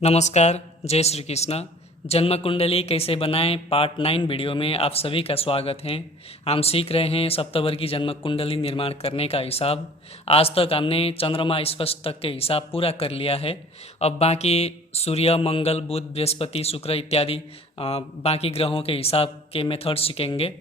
नमस्कार, जय श्री कृष्ण। जन्म कुंडली कैसे बनाएं पार्ट 9 वीडियो में आप सभी का स्वागत है। हम सीख रहे हैं सप्तवर्गी जन्म कुंडली निर्माण करने का हिसाब। आज तक हमने चंद्रमा स्पष्ट तक के हिसाब पूरा कर लिया है। अब बाकी सूर्य, मंगल, बुध, बृहस्पति, शुक्र इत्यादि बाकी ग्रहों के हिसाब के मेथड सीखेंगे।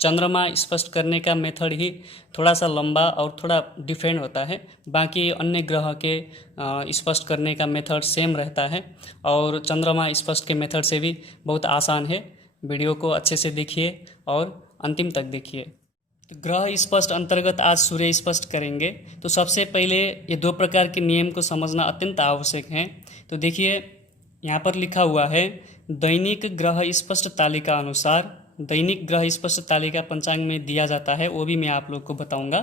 चंद्रमा स्पष्ट करने का मेथड ही थोड़ा सा लंबा और थोड़ा डिफरेंट होता है। बाकी अन्य ग्रह के स्पष्ट करने का मेथड सेम रहता है और चंद्रमा स्पष्ट के मेथड से भी बहुत आसान है। वीडियो को अच्छे से देखिए और अंतिम तक देखिए। तो ग्रह स्पष्ट अंतर्गत आज सूर्य स्पष्ट करेंगे। तो सबसे पहले ये दो प्रकार के नियम को समझना अत्यंत आवश्यक है। तो देखिए, यहाँ पर लिखा हुआ है दैनिक ग्रह स्पष्ट तालिका अनुसार। दैनिक ग्रह स्पष्ट तालिका पंचांग में दिया जाता है, वो भी मैं आप लोग को बताऊंगा।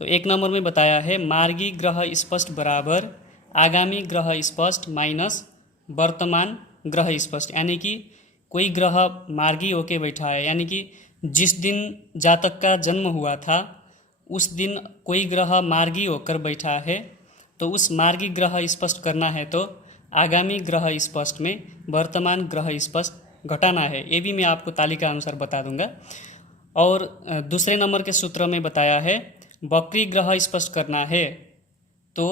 तो एक नंबर में बताया है मार्गी ग्रह स्पष्ट बराबर आगामी ग्रह स्पष्ट माइनस वर्तमान ग्रह स्पष्ट। यानी कि कोई ग्रह मार्गी होके बैठा है, यानी कि जिस दिन जातक का जन्म हुआ था उस दिन कोई ग्रह मार्गी होकर बैठा है, तो उस मार्गी ग्रह स्पष्ट करना है तो आगामी ग्रह स्पष्ट में वर्तमान ग्रह स्पष्ट घटाना है। ये भी मैं आपको तालिका अनुसार बता दूंगा। और दूसरे नंबर के सूत्र में बताया है वक्री ग्रह स्पष्ट करना है तो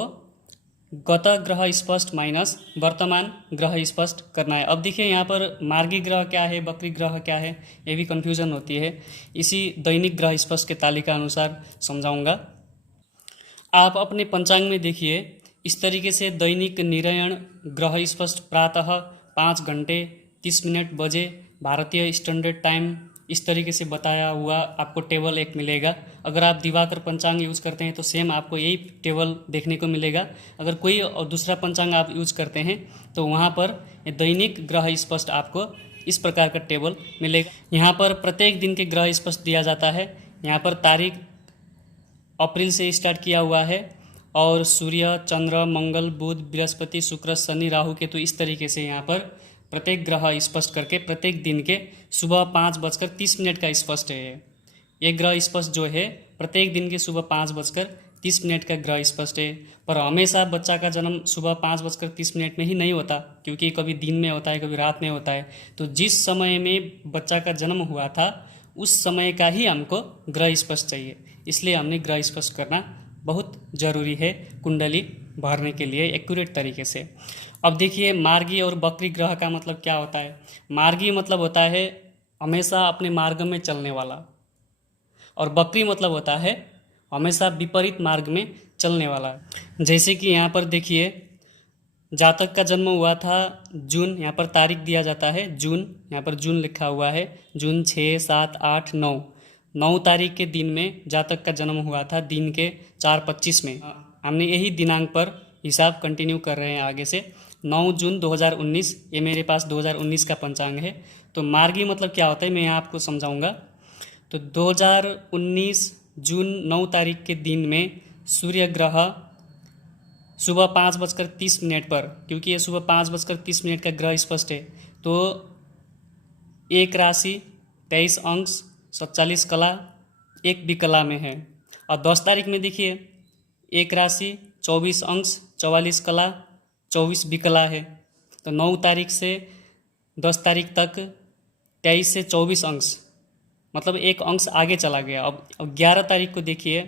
गत ग्रह स्पष्ट माइनस वर्तमान ग्रह स्पष्ट करना है। अब देखिए, यहाँ पर मार्गी ग्रह क्या है, वक्री ग्रह क्या है, ये भी कन्फ्यूजन होती है। इसी दैनिक ग्रह स्पष्ट के तालिका अनुसार समझाऊंगा। आप अपने पंचांग में देखिए, इस तरीके से दैनिक निरयण ग्रह स्पष्ट प्रातः 5 घंटे 30 मिनट बजे भारतीय स्टैंडर्ड टाइम, इस तरीके से बताया हुआ आपको टेबल एक मिलेगा। अगर आप दिवाकर पंचांग यूज करते हैं तो सेम आपको यही टेबल देखने को मिलेगा। अगर कोई और दूसरा पंचांग आप यूज करते हैं तो वहाँ पर दैनिक ग्रह स्पष्ट आपको इस प्रकार का टेबल मिलेगा। यहाँ पर प्रत्येक दिन के ग्रह स्पष्ट दिया जाता है। यहाँ पर तारीख अप्रैल से स्टार्ट किया हुआ है और सूर्य, चंद्र, मंगल, बुध, बृहस्पति, शुक्र, शनि, राहु के, तो इस तरीके से यहाँ पर प्रत्येक ग्रह स्पष्ट करके प्रत्येक दिन के सुबह 5:30 का स्पष्ट है। ये ग्रह स्पष्ट जो है प्रत्येक दिन के सुबह 5:30 का ग्रह स्पष्ट है। पर हमेशा बच्चा का जन्म सुबह 5:30 में ही नहीं होता, क्योंकि कभी दिन में होता है, कभी रात में होता है। तो जिस समय में बच्चा का जन्म हुआ था उस समय का ही हमको ग्रह स्पष्ट चाहिए, इसलिए हमने ग्रह स्पष्ट करना बहुत ज़रूरी है कुंडली भरने के लिए एक्यूरेट तरीके से। अब देखिए, मार्गी और वक्री ग्रह का मतलब क्या होता है। मार्गी मतलब होता है हमेशा अपने मार्ग में चलने वाला, और वक्री मतलब होता है हमेशा विपरीत मार्ग में चलने वाला। जैसे कि यहाँ पर देखिए, जातक का जन्म हुआ था जून, यहाँ पर तारीख दिया जाता है जून, यहाँ पर जून लिखा हुआ है। जून 6, 7, 8, 9 तारीख के दिन में जातक का जन्म हुआ था, दिन के 4:25 में। हमने यही दिनांक पर हिसाब कंटिन्यू कर रहे हैं आगे से। 9 जून 2019, ये मेरे पास 2019 का पंचांग है। तो मार्गी मतलब क्या होता है मैं यहाँ आपको समझाऊंगा। तो 2019 जून 9 तारीख के दिन में सूर्य ग्रह सुबह 5:30 पर, क्योंकि ये सुबह 5:30 का ग्रह स्पष्ट है, तो 1 राशि 23 अंश 47 कला 1 विकला में है। और 10 तारीख में देखिए 1 राशि 24 अंश 44 कला 24 विकला है। तो 9 तारीख से 10 तारीख तक 23 से 24 अंश, मतलब 1 अंश आगे चला गया। अब 11 तारीख को देखिए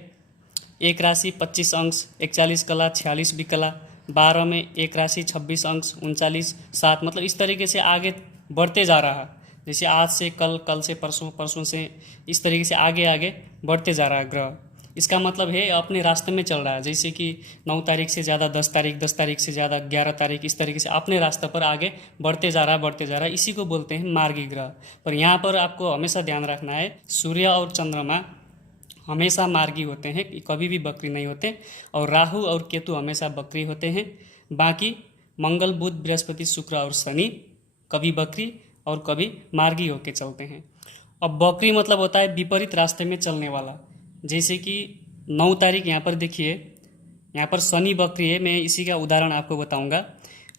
1 राशि 25 अंश 41 कला 46 विकला। 12 में 1 राशि 26 अंश 39 7, मतलब इस तरीके से आगे बढ़ते जा रहा है। जैसे आज से कल, कल से परसों, परसों से, इस तरीके से आगे आगे बढ़ते जा रहा है ग्रह। इसका मतलब है अपने रास्ते में चल रहा है। जैसे कि 9 तारीख से ज़्यादा 10 तारीख, 10 तारीख से ज़्यादा 11 तारीख, इस तरीके से अपने रास्ते पर आगे बढ़ते जा रहा है, बढ़ते जा रहा है। इसी को बोलते हैं मार्गी ग्रह। पर यहाँ पर आपको हमेशा ध्यान रखना है, सूर्य और चंद्रमा हमेशा मार्गी होते हैं, कभी भी बकरी नहीं होते। और राहु और केतु हमेशा बकरी होते हैं। बाकी मंगल, बुध, बृहस्पति, शुक्र और शनि कभी बकरी और कभी मार्गी होके चलते हैं। अब बकरी मतलब होता है विपरीत रास्ते में चलने वाला। जैसे कि 9 तारीख यहाँ पर देखिए, यहाँ पर शनि बकरी है। मैं इसी का उदाहरण आपको बताऊंगा।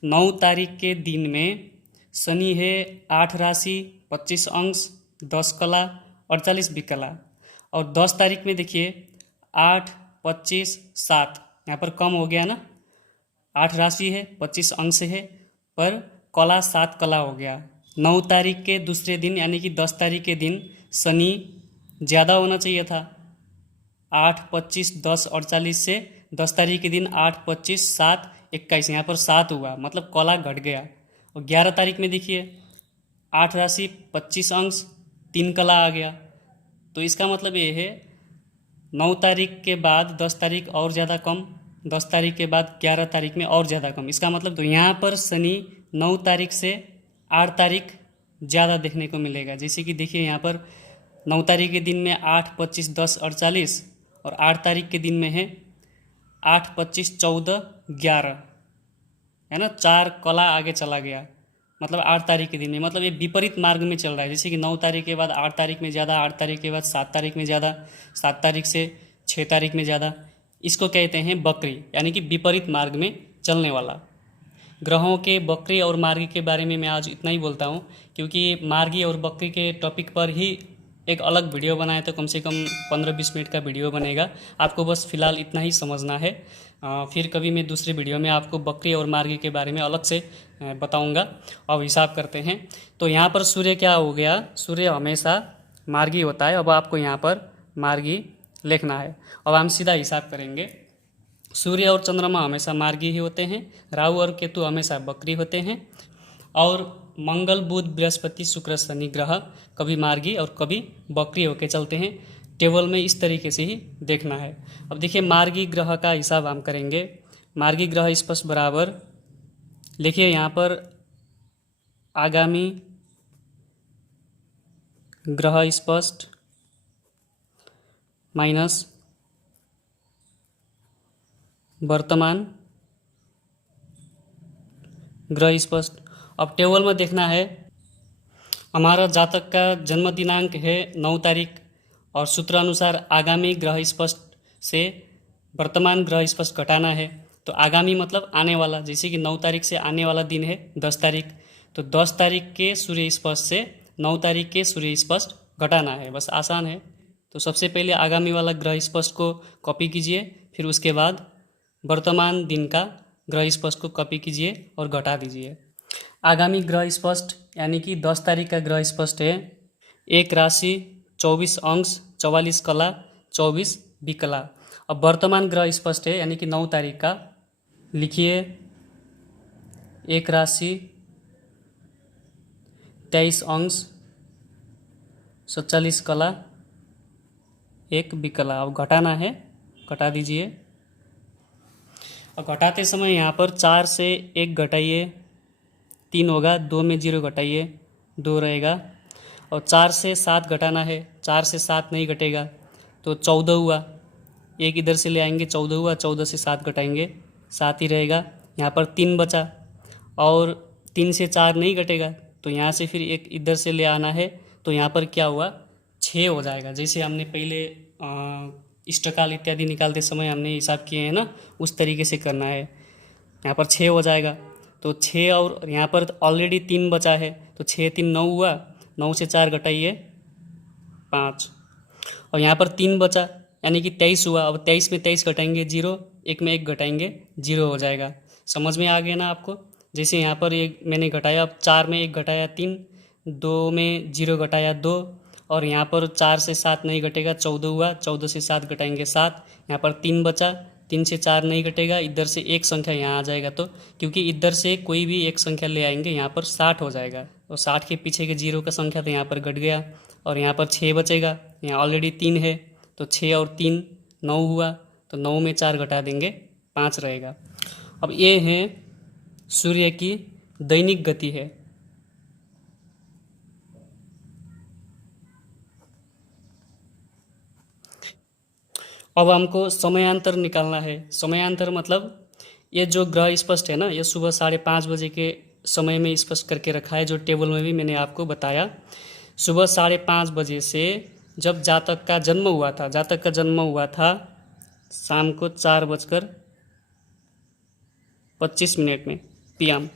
9 तारीख के दिन में शनि है 8 राशि 25 अंश 10 कला 48 विकला। और 10 तारीख में देखिए 8, 25, 7, यहाँ पर कम हो गया ना, 8 राशि है 25 अंश है पर कला 7 कला हो गया। 9 तारीख के दूसरे दिन यानी कि 10 तारीख के दिन शनि ज़्यादा होना चाहिए था। 8, 25, 10, 48 से 10 तारीख के दिन 8, 25, 7, 21, यहाँ पर 7 हुआ, मतलब कला घट गया। और 11 तारीख में देखिए 8 राशि 25 अंश 3 कला आ गया। तो इसका मतलब ये है 9 तारीख के बाद 10 तारीख और ज़्यादा कम, 10 तारीख के बाद 11 तारीख में और ज़्यादा कम। इसका मतलब तो यहाँ पर शनि 9 तारीख से 8 तारीख ज़्यादा देखने को मिलेगा। जैसे कि देखिए यहाँ पर 9 तारीख के दिन में 8, 25, 10, 48 और 8 तारीख के दिन में है 8, 25, 14, 11, है ना, 4 कला आगे चला गया, मतलब 8 तारीख के दिन में, मतलब ये विपरीत मार्ग में चल रहा है। जैसे कि 9 तारीख के बाद 8 तारीख में ज़्यादा, 8 तारीख के बाद 7 तारीख में ज़्यादा, 7 तारीख से 6 तारीख में ज़्यादा। इसको कहते हैं बकरी, यानी कि विपरीत मार्ग में चलने वाला। ग्रहों के बकरी और मार्गी के बारे में मैं आज इतना ही बोलता हूँ, क्योंकि मार्गी और बकरी के टॉपिक पर ही एक अलग वीडियो बनाए तो कम से कम 15-20 मिनट का वीडियो बनेगा। आपको बस फिलहाल इतना ही समझना है। फिर कभी मैं दूसरे वीडियो में आपको बकरी और मार्गी के बारे में अलग से बताऊंगा। अब हिसाब करते हैं। तो यहाँ पर सूर्य क्या हो गया, सूर्य हमेशा मार्गी होता है। अब आपको यहाँ पर मार्गी लिखना है। अब हम सीधा हिसाब करेंगे। सूर्य और चंद्रमा हमेशा मार्गी ही होते हैं, राहु और केतु हमेशा बकरी होते हैं, और मंगल, बुध, बृहस्पति, शुक्र, शनि ग्रह कभी मार्गी और कभी बकरी होके चलते हैं। टेबल में इस तरीके से ही देखना है। अब देखिए मार्गी ग्रह का हिसाब हम करेंगे। मार्गी ग्रह स्पष्ट बराबर लिखिए यहाँ पर आगामी ग्रह स्पष्ट माइनस वर्तमान ग्रह स्पष्ट। अब टेबल में देखना है, हमारा जातक का जन्म दिनांक है 9 तारीख और सूत्र अनुसार आगामी ग्रह स्पष्ट से वर्तमान ग्रह स्पष्ट घटाना है। तो आगामी मतलब आने वाला, जैसे कि 9 तारीख से आने वाला दिन है 10 तारीख, तो 10 तारीख के सूर्य स्पष्ट से 9 तारीख के सूर्य स्पष्ट घटाना है, बस आसान है। तो सबसे पहले आगामी वाला ग्रह स्पष्ट को कॉपी कीजिए, फिर उसके बाद वर्तमान दिन का ग्रह स्पष्ट को कॉपी कीजिए और घटा दीजिए। आगामी ग्रह स्पष्ट यानी कि 10 तारीख का ग्रह स्पष्ट है 1 राशि 24 अंश 44 कला 24 विकला। अब वर्तमान ग्रह स्पष्ट है यानी कि 9 तारीख का, लिखिए 1 राशि 23 अंश 47 कला 1 विकला। अब घटाना है, घटा दीजिए। और घटाते समय यहाँ पर 4 से 1 घटाइए 3 होगा, 2 में 0 घटाइए 2 रहेगा, और 4 से 7 घटाना है, 4 से 7 नहीं घटेगा तो 14 हुआ, एक इधर से ले आएंगे 14 हुआ, 14 से 7 घटाएंगे 7 ही रहेगा। यहाँ पर 3 बचा और 3 से 4 नहीं घटेगा तो यहाँ से फिर एक इधर से ले आना है, तो यहाँ पर क्या हुआ 6 हो जाएगा। जैसे हमने पहले इष्टकाल इत्यादि निकालते समय हमने हिसाब किए हैं ना, उस तरीके से करना है। यहाँ पर 6 हो जाएगा, तो 6 और यहाँ पर ऑलरेडी 3 बचा है, तो 6 3 9 हुआ, 9 से 4 घटाइए 5, और यहाँ पर 3 बचा यानी कि 23 हुआ। अब 23 में 23 घटाएंगे 0, 1 में 1 घटाएंगे 0 हो जाएगा। समझ में आ गया ना आपको। जैसे यहाँ पर एक मैंने घटाया, अब 4 में 1 घटाया 3, 2 में 0 घटाया 2, और यहाँ पर 4 से 7 नहीं घटेगा 14 हुआ, 14 से 7 घटाएंगे 7, यहाँ पर 3 बचा, 3 से 4 नहीं घटेगा, इधर से एक संख्या यहाँ आ जाएगा, तो क्योंकि इधर से कोई भी एक संख्या ले आएंगे यहाँ पर 60 हो जाएगा, और 60 के पीछे के 0 का संख्या तो यहाँ पर घट गया, और यहाँ पर 6 बचेगा, यहाँ ऑलरेडी 3 है तो 6 और 3 9 हुआ, तो 9 में 4 घटा देंगे 5 रहेगा। अब ये है सूर्य की दैनिक गति है। अब हमको समयांतर निकालना है। समयांतर मतलब ये जो ग्रह स्पष्ट है ना, ये सुबह 5:30 बजे के समय में स्पष्ट करके रखा है, जो टेबल में भी मैंने आपको बताया। सुबह 5:30 बजे से जब जातक का जन्म हुआ था, जातक का जन्म हुआ था शाम को 4:25 में PM।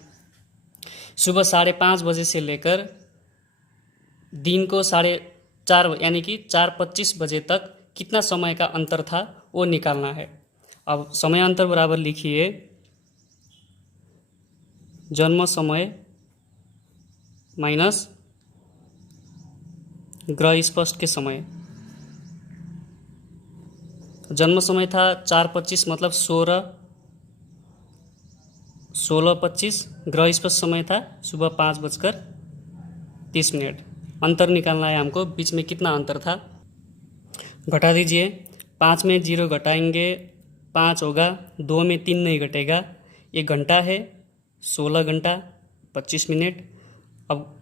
सुबह 5:30 बजे से लेकर दिन को 4:30 यानी कि 4:25 बजे तक कितना समय का अंतर था वो निकालना है। अब समयांतर बराबर लिखिए जन्म समय माइनस ग्रह स्पष्ट के समय। जन्म समय था 4:25 मतलब 16:25। ग्रह स्पष्ट समय था सुबह 5:30। अंतर निकालना है हमको, बीच में कितना अंतर था घटा दीजिए। 5 में 0 घटाएंगे 5 होगा, 2 में 3 नहीं घटेगा, 1 घंटा है 16 घंटा 25 मिनट। अब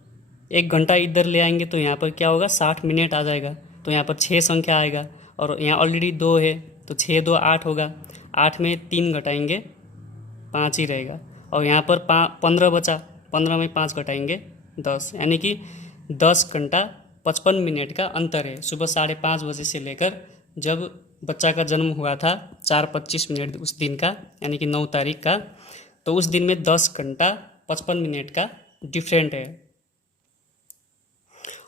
1 घंटा इधर ले आएंगे तो यहाँ पर क्या होगा 60 मिनट आ जाएगा, तो यहाँ पर 6 संख्या आएगा और यहाँ ऑलरेडी 2 है तो 6 2 8 होगा। 8 में 3 घटाएंगे 5 ही रहेगा और यहाँ पर 15 बचा, 15 में 5 घटाएंगे 10, यानी कि 10 घंटा 55 मिनट का अंतर है सुबह 5:30 बजे से लेकर जब बच्चा का जन्म हुआ था 4:25 उस दिन का, यानी कि 9 तारीख का, तो उस दिन में 10 घंटा 55 मिनट का डिफरेंट है।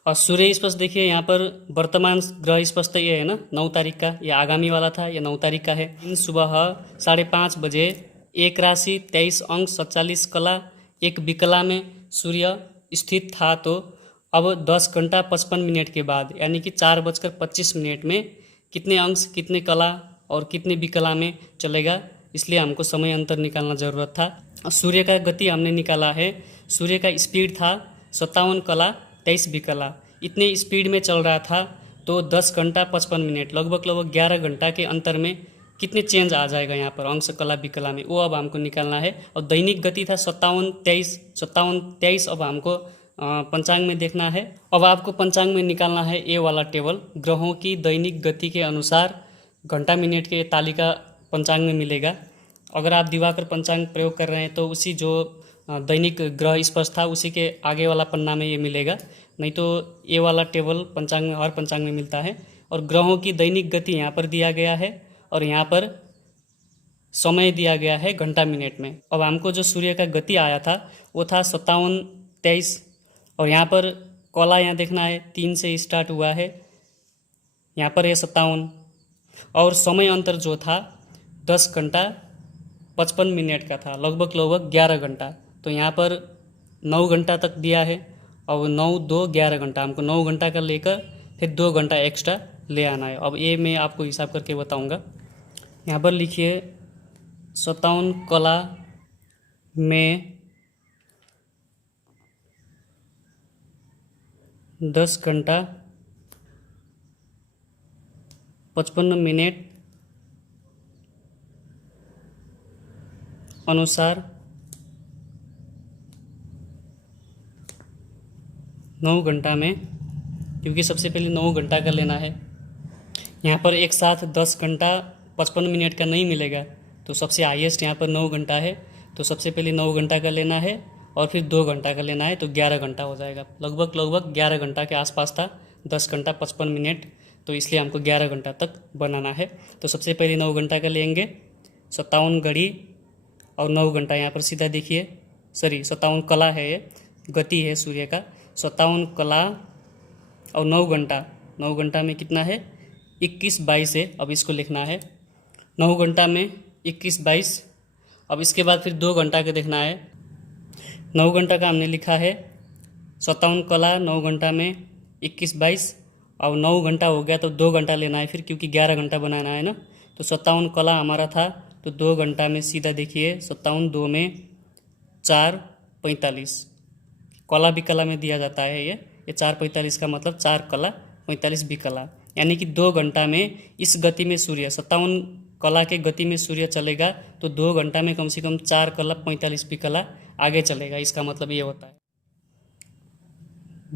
और सूर्य स्पष्ट देखिए यहाँ पर वर्तमान ग्रह स्पष्ट ये है ना 9 तारीख का, ये आगामी वाला था, ये 9 तारीख का है। दिन सुबह 5:30 बजे 1 राशि 23 अंक 47 कला 1 विकला में सूर्य स्थित था, तो अब 10 घंटा 55 मिनट के बाद यानी कि 4:25 में कितने अंश कितने कला और कितने विकला में चलेगा, इसलिए हमको समय अंतर निकालना ज़रूरत था। और सूर्य का गति हमने निकाला है, सूर्य का स्पीड था 57 कला 23 विकला, इतने स्पीड में चल रहा था, तो 10 घंटा 55 मिनट लगभग 11 घंटा के अंतर में कितने चेंज आ जाएगा यहाँ पर अंश कला विकला में, वो अब हमको निकालना है। और दैनिक गति था 57 23 अब हमको पंचांग में देखना है। अब आपको पंचांग में निकालना है ये वाला टेबल, ग्रहों की दैनिक गति के अनुसार घंटा मिनट के तालिका पंचांग में मिलेगा। अगर आप दिवाकर पंचांग प्रयोग कर रहे हैं तो उसी जो दैनिक ग्रह स्पष्ट था उसी के आगे वाला पन्ना में ये मिलेगा, नहीं तो ये वाला टेबल पंचांग में हर पंचांग में मिलता है। और ग्रहों की दैनिक गति यहाँ पर दिया गया है और यहाँ पर समय दिया गया है घंटा मिनट में। अब हमको जो सूर्य का गति आया था वो था 57 23 और यहाँ पर कला यहाँ देखना है 3 से स्टार्ट हुआ है, यहाँ पर है 57 और समय अंतर जो था 10 घंटा 55 मिनट का था, लगभग 11 घंटा। तो यहाँ पर 9 घंटा तक दिया है और 9 2 11 घंटा, हमको 9 घंटा का लेकर फिर 2 घंटा एक्स्ट्रा ले आना है। अब ये मैं आपको हिसाब करके बताऊंगा। यहाँ पर लिखिए 57 कला में 10 घंटा 55 मिनट अनुसार 9 घंटा में, क्योंकि सबसे पहले 9 घंटा का लेना है। यहाँ पर एक साथ 10 घंटा 55 मिनट का नहीं मिलेगा, तो सबसे हाईएस्ट यहाँ पर 9 घंटा है, तो सबसे पहले 9 घंटा का लेना है और फिर 2 घंटा का लेना है, तो 11 घंटा हो जाएगा। लगभग 11 घंटा के आसपास था, 10 घंटा 55 मिनट, तो इसलिए हमको 11 घंटा तक बनाना है। तो सबसे पहले 9 घंटा का लेंगे, 57 घड़ी और 9 घंटा यहाँ पर सीधा देखिए, 57 कला है, ये गति है सूर्य का, 57 कला और 9 घंटा, 9 घंटा में कितना है 21 22 है। अब इसको लिखना है 9 घंटा में 21 22। अब इसके बाद फिर 2 घंटा का देखना है। 9 घंटा का हमने लिखा है 57 कला 9 घंटा में 21 22 और 9 घंटा हो गया, तो 2 घंटा लेना है फिर, क्योंकि 11 घंटा बनाना है ना। तो 57 कला हमारा था, तो 2 घंटा में सीधा देखिए 57 2 में 4 45, कला विकला में दिया जाता है ये 4 45 का मतलब 4 कला 45 विकला, यानी कि 2 घंटा में इस गति में सूर्य 57 कला के गति में सूर्य चलेगा, तो 2 घंटा में कम से कम 4 कला 45 विकला आगे चलेगा। इसका मतलब ये होता है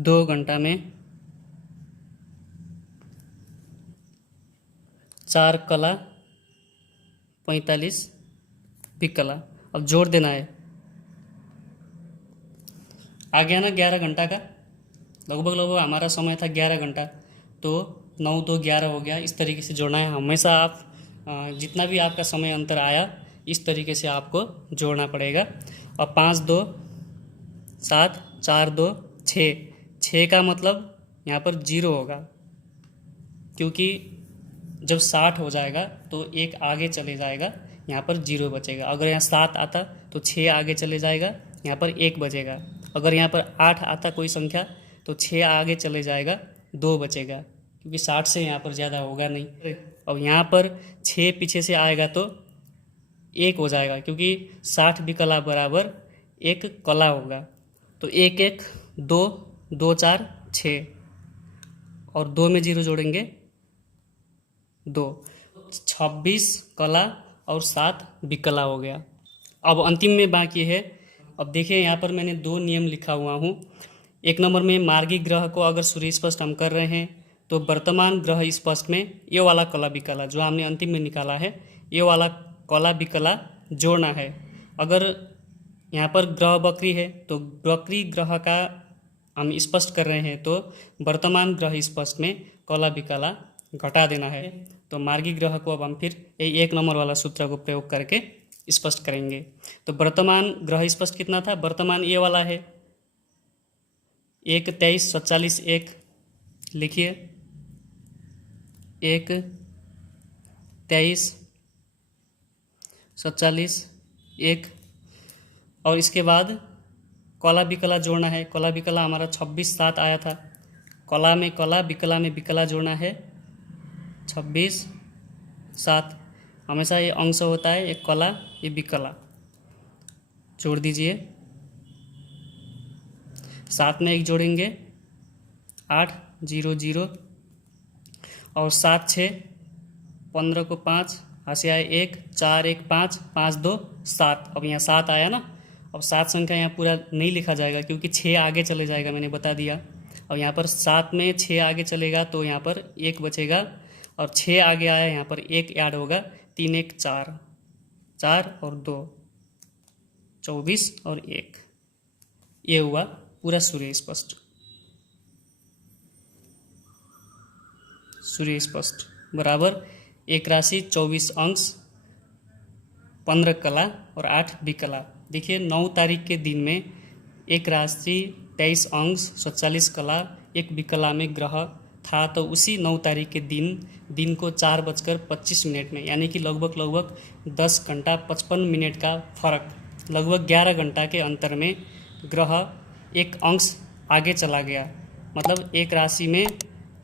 2 घंटा में 4 कला 45 विकला। अब जोड़ देना है, आ गया ना 11 घंटा का, लगभग हमारा समय था 11 घंटा, तो 9 2 11 हो गया। इस तरीके से जोड़ना है हमेशा। आप जितना भी आपका समय अंतर आया इस तरीके से आपको जोड़ना पड़ेगा। और 5 2 7 4 2 6, 6 का मतलब यहाँ पर 0 होगा, क्योंकि जब 60 हो जाएगा तो 1 आगे चले जाएगा, यहाँ पर 0 बचेगा। अगर यहाँ 7 आता तो 6 आगे चले जाएगा, यहाँ पर 1 बचेगा। अगर यहाँ पर 8 आता कोई संख्या तो 6 आगे चले जाएगा, 2 बचेगा, क्योंकि 60 से यहाँ पर ज़्यादा होगा नहीं। और यहाँ पर 6 पीछे से आएगा तो 1 हो जाएगा, क्योंकि 60 विकला बराबर 1 कला होगा। तो 1 1 2 2 4 6 और 2 में 0 जोड़ेंगे 2, 26 कला और 7 विकला हो गया। अब अंतिम में बाकी है। अब देखिए यहाँ पर मैंने 2 नियम लिखा हुआ हूँ। 1 नंबर में मार्गी ग्रह को अगर सूर्य स्पष्ट हम कर रहे हैं तो वर्तमान ग्रह स्पष्ट में ये वाला कला विकला जो हमने अंतिम में निकाला है, ये वाला कला विकला जोड़ना है। अगर यहाँ पर ग्रह वक्री है तो वक्री ग्रह का हम स्पष्ट कर रहे हैं तो वर्तमान ग्रह स्पष्ट में कला विकला घटा देना है। तो मार्गी ग्रह को अब हम फिर 1 नंबर वाला सूत्र को प्रयोग करके स्पष्ट करेंगे। तो वर्तमान ग्रह स्पष्ट कितना था? वर्तमान ये वाला है 1 23 47 1, लिखिए 1 23 47 1। और इसके बाद कला विकला जोड़ना है। कला विकला हमारा 26 7 आया था। कला में कला, विकला में विकला जोड़ना है 26 7। हमेशा ये अंश होता है, एक कला ये विकला, जोड़ दीजिए। 7 में 1 जोड़ेंगे 8 0 0 और 7 6 15 को 5 हासिया 1 4 1 5 5 2 7। अब यहाँ 7 आया ना। अब 7 संख्या यहाँ पूरा नहीं लिखा जाएगा क्योंकि 6 आगे चले जाएगा, मैंने बता दिया। और यहाँ पर 7 में 6 आगे चलेगा तो यहाँ पर 1 बचेगा और 6 आगे आया, यहाँ पर 1 ऐड होगा, 3 1 4 4 और 2 24 और 1। ये हुआ पूरा सूर्य स्पष्ट। सूर्य स्पष्ट बराबर 1 राशि 24 अंश 15 कला और 8 विकला। देखिए 9 तारीख के दिन में 1 राशि 23 अंश 47 कला 1 विकला में ग्रह था, तो उसी 9 तारीख के दिन को 4:25 में, यानी कि लगभग 10 घंटा 55 मिनट का फर्क, लगभग 11 घंटा के अंतर में ग्रह 1 अंश आगे चला गया। मतलब 1 राशि में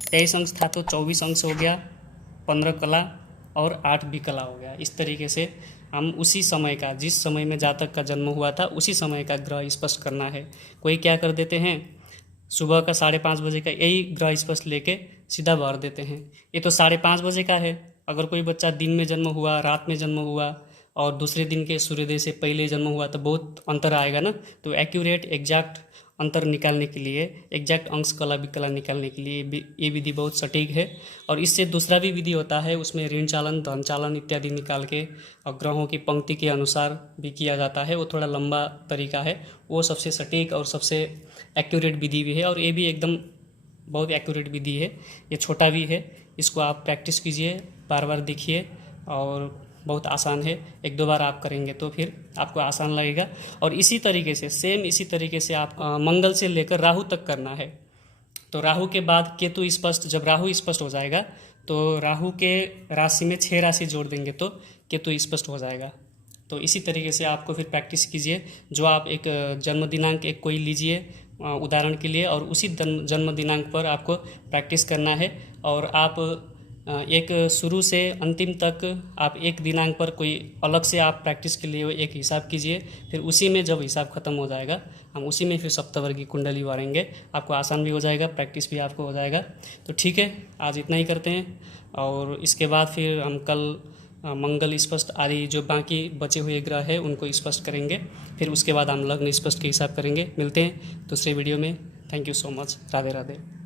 23 अंश था तो 24 अंश हो गया, 15 कला और 8 विकला हो गया। इस तरीके से हम उसी समय का, जिस समय में जातक का जन्म हुआ था उसी समय का ग्रह स्पष्ट करना है। कोई क्या कर देते हैं, सुबह का 5:30 बजे का यही ग्रह स्पष्ट लेके सीधा भर देते हैं। ये तो 5:30 बजे का है। अगर कोई बच्चा दिन में जन्म हुआ, रात में जन्म हुआ और दूसरे दिन के सूर्योदय से पहले जन्म हुआ तो बहुत अंतर आएगा ना। तो एक्यूरेट एग्जैक्ट अंतर निकालने के लिए, एग्जैक्ट अंश कला विकला निकालने के लिए ये विधि बहुत सटीक है। और इससे दूसरा भी विधि होता है, उसमें ऋण चालन, धन चालन इत्यादि निकाल के और ग्रहों की पंक्ति के अनुसार भी किया जाता है। वो थोड़ा लंबा तरीका है, वो सबसे सटीक और सबसे एक्यूरेट विधि भी है। और ये भी एकदम बहुत एक्यूरेट विधि है। ये छोटा भी है, इसको आप प्रैक्टिस कीजिए, बार बार देखिए और बहुत आसान है। 1-2 बार आप करेंगे तो फिर आपको आसान लगेगा। और इसी तरीके से, सेम इसी तरीके से आप मंगल से लेकर राहु तक करना है। तो राहु के बाद केतु स्पष्ट, जब राहु स्पष्ट हो जाएगा तो राहु के राशि में 6 राशि जोड़ देंगे तो केतु स्पष्ट हो जाएगा। तो इसी तरीके से आपको फिर प्रैक्टिस कीजिए। जो आप एक जन्म दिनांक एक कोई लीजिए उदाहरण के लिए, और उसी जन्म दिनांक पर आपको प्रैक्टिस करना है। और आप एक शुरू से अंतिम तक आप एक दिनांक पर कोई अलग से आप प्रैक्टिस के लिए एक हिसाब कीजिए। फिर उसी में जब हिसाब ख़त्म हो जाएगा हम उसी में फिर सप्तवर्गी कुंडली वारेंगे। आपको आसान भी हो जाएगा, प्रैक्टिस भी आपको हो जाएगा। तो ठीक है, आज इतना ही करते हैं। और इसके बाद फिर हम कल मंगल स्पष्ट आदि जो बाकी बचे हुए ग्रह है उनको स्पष्ट करेंगे। फिर उसके बाद हम लग्न स्पष्ट के हिसाब करेंगे। मिलते हैं दूसरे वीडियो में। Thank you so much. Radhe Radhe.